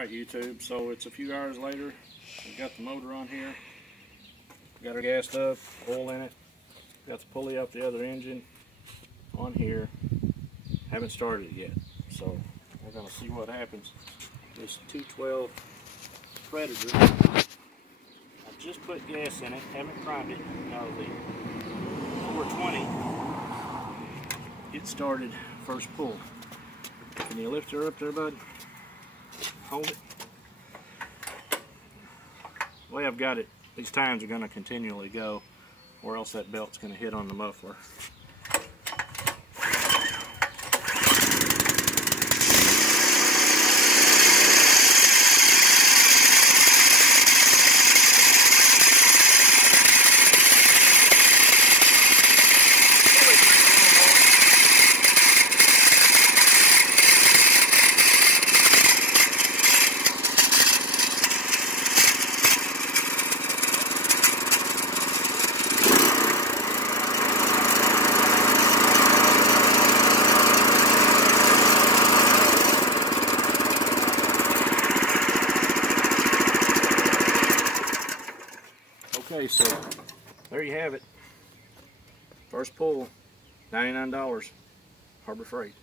Alright YouTube, so it's a few hours later. We've got the motor on here. Got her gassed up, oil in it. Got the pulley out the other engine on here. Haven't started it yet. So we're going to see what happens. This 212 Predator. I just put gas in it, haven't primed it. Now the 420, it started first pull. Can you lift her up there, bud? Hold it. The way I've got it, these tines are going to continually go, or else that belt's going to hit on the muffler. Okay, so there you have it. First pull, $99, Harbor Freight.